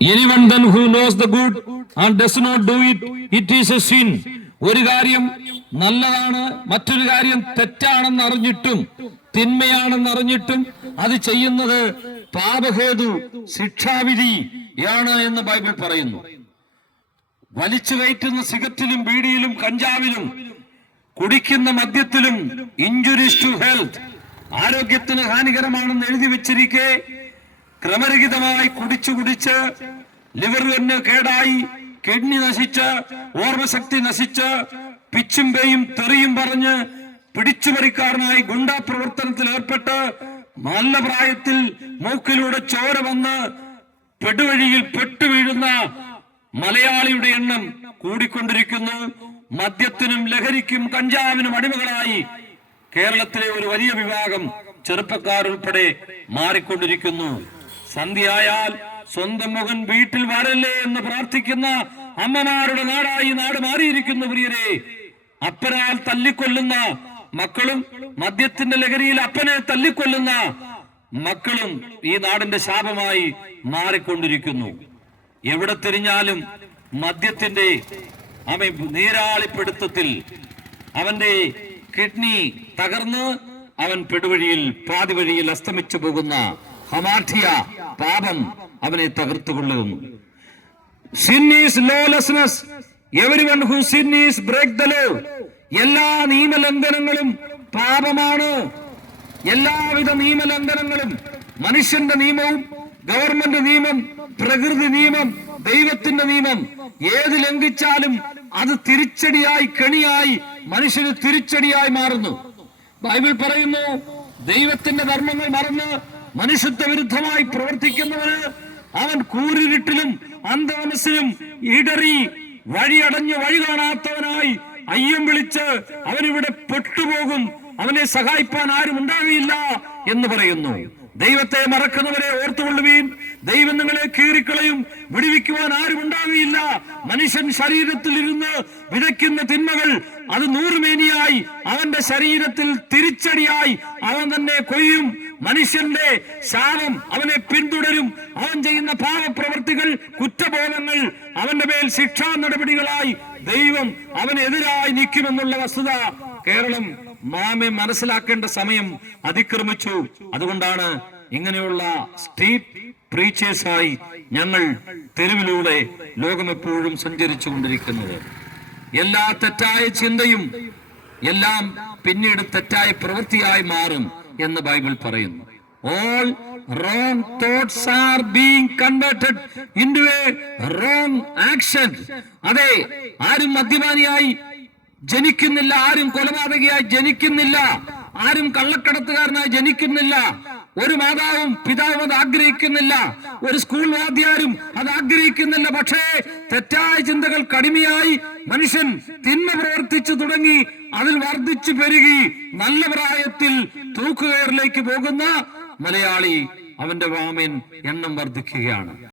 Anyone then who knows the good and does not do it, it is a sin. ഒരു കാര്യം നല്ലതാണ്, മറ്റൊരു കാര്യം തെറ്റാണെന്ന് അറിഞ്ഞിട്ടും തിന്മയാണെന്ന് അറിഞ്ഞിട്ടും അത് ചെയ്യുന്നത് പാപഹേതു, ശിക്ഷാവിധിയാണ് എന്ന് ബൈബിൾ പറയുന്നു. വലിച്ചു കയറ്റുന്ന സിഗരറ്റിലും ബീഡിയിലും കഞ്ചാവിലും കുടിക്കുന്ന മദ്യത്തിലും ഇഞ്ചുറീസ് ടു ഹെൽത്ത്, ആരോഗ്യത്തിന് ഹാനികരമാണെന്ന് എഴുതി വെച്ചിരിക്കെ ക്രമരഹിതമായി കുടിച്ച് ലിവർ തന്നെ കേടായി, കിഡ്നി നശിച്ച്, ഓർമ്മശക്തി നശിച്ച്, പിച്ചും പേയും തെറിയും പറഞ്ഞ് പിടിച്ചുപറിക്കാരനായി ഗുണ്ടാ പ്രവർത്തനത്തിൽ ഏർപ്പെട്ട് നല്ല പ്രായത്തിൽ മൂക്കിലൂടെ ചോര വന്ന് പെടുവഴിയിൽ പെട്ടുവീഴുന്ന മലയാളിയുടെ എണ്ണം കൂടിക്കൊണ്ടിരിക്കുന്നു. മദ്യത്തിനും ലഹരിക്കും കഞ്ചാവിനും അടിമകളായി കേരളത്തിലെ ഒരു വലിയ വിഭാഗം ചെറുപ്പക്കാരുൾപ്പെടെ മാറിക്കൊണ്ടിരിക്കുന്നു. സന്ധ്യയായാൽ സ്വന്തം മകൻ വീട്ടിൽ വരല്ലേ എന്ന് പ്രാർത്ഥിക്കുന്ന അമ്മമാരുടെ നാടായി നാട് മാറിയിരിക്കുന്നു. പ്രിയരെ, അപ്പനാൽ തല്ലിക്കൊല്ലുന്ന മക്കളും മദ്യത്തിന്റെ ലഹരിയിൽ അപ്പനെ തല്ലിക്കൊല്ലുന്ന മക്കളും ഈ നാടിന്റെ ശാപമായി മാറിക്കൊണ്ടിരിക്കുന്നു. എവിടെ തിരിഞ്ഞാലും മദ്യത്തിന്റെ നീരാളിപ്പിടുത്തത്തിൽ അവന്റെ കിഡ്നി തകർന്ന് അവൻ പെടുവഴിയിൽ പാതിവഴിയിൽ അസ്തമിച്ചു പോകുന്ന ഹമാഠ്യ പാപം അവനെ തകർത്തുകൊള്ളുന്നു. Sin is lawlessness. Everyone who sin is break the law. എല്ലാ നിയമലംഘനങ്ങളും പാപമാണ്. എല്ലാവിധ നിയമലംഘനങ്ങളും, മനുഷ്യന്റെ നിയമവും, ഗവൺമെന്റ് നിയമം, പ്രകൃതി നിയമം, ദൈവത്തിന്റെ നിയമം, ഏത് ലംഘിച്ചാലും അത് തിരിച്ചടിയായി, കെണിയായി മനുഷ്യന് തിരിച്ചടിയായി മാറുന്നു. ബൈബിൾ പറയുന്നു, ദൈവത്തിന്റെ ധർമ്മങ്ങൾ മറന്ന് മനുഷ്യത്വ വിരുദ്ധമായി പ്രവർത്തിക്കുന്നവന് അവൻ കൂരിരുട്ടിലും അന്ധമനസ്സിലും ഇടറി വഴിയടഞ്ഞ് വഴി കാണാത്തവനായി അയ്യം വിളിച്ച് അവനിവിടെ പെട്ടുപോകും, അവനെ സഹായിപ്പാൻ ആരും ഉണ്ടാകില്ല എന്ന് പറയുന്നു. ദൈവത്തെ മറക്കുന്നവരെ ഓർത്തുകൊള്ളുവീൻ, ദൈവം നിങ്ങളെ കീറിക്കളയും, വിടുവിക്കുവാൻ ആരും ഉണ്ടാകില്ല. മനുഷ്യൻ ശരീരത്തിൽ ഇരുന്ന് വിതയ്ക്കുന്ന തിന്മകൾ അത് നൂറുമേനിയായി അവന്റെ ശരീരത്തിൽ തിരിച്ചടിയായി അവൻ തന്നെ കൊയ്യും. മനുഷ്യന്റെ ശാപം അവനെ പിന്തുടരും. അവൻ ചെയ്യുന്ന പാപപ്രവൃത്തികൾ, കുറ്റബോധങ്ങൾ അവന്റെ മേൽ ശിക്ഷാ നടപടികളായി ദൈവം അവനെതിരായി നിൽക്കുമെന്നുള്ള വസ്തുത കേരളം നാമെ മനസ്സിലാക്കേണ്ട സമയം അതിക്രമിച്ചു. അതുകൊണ്ടാണ് ഇങ്ങനെയുള്ള സ്ട്രീറ്റ് പ്രീച്ചേഴ്സായി ഞങ്ങൾ തെരുവിലൂടെ ലോകമെപ്പോഴും സഞ്ചരിച്ചു കൊണ്ടിരിക്കുന്നത്. എല്ലാ തെറ്റായ ചിന്തയും എല്ലാം പിന്നീട് തെറ്റായ പ്രവൃത്തിയായി മാറും എന്ന് ബൈബിൾ പറയുന്നു. All wrong thoughts are being converted into a wrong action. അതെ, ആരും മദ്യപാനിയായി ജനിക്കുന്നില്ല, ആരും കൊലപാതകയായി ജനിക്കുന്നില്ല, ആരും കള്ളക്കടത്തുകാരനായി ജനിക്കുന്നില്ല. ഒരു മാതാവും പിതാവും അത് ആഗ്രഹിക്കുന്നില്ല, ഒരു സ്കൂൾ വാദ്യാരും അത് ആഗ്രഹിക്കുന്നില്ല. പക്ഷേ തെറ്റായ ചിന്തകൾ കടിമയായി മനുഷ്യൻ തിന്മ പ്രവർത്തിച്ചു തുടങ്ങി, അതിൽ വർദ്ധിച്ചു പെരുകി നല്ല പ്രായത്തിൽ തൂക്കുകയറിലേക്ക് പോകുന്ന മലയാളി, അവന്റെ വാമൻ എണ്ണം വർദ്ധിക്കുകയാണ്.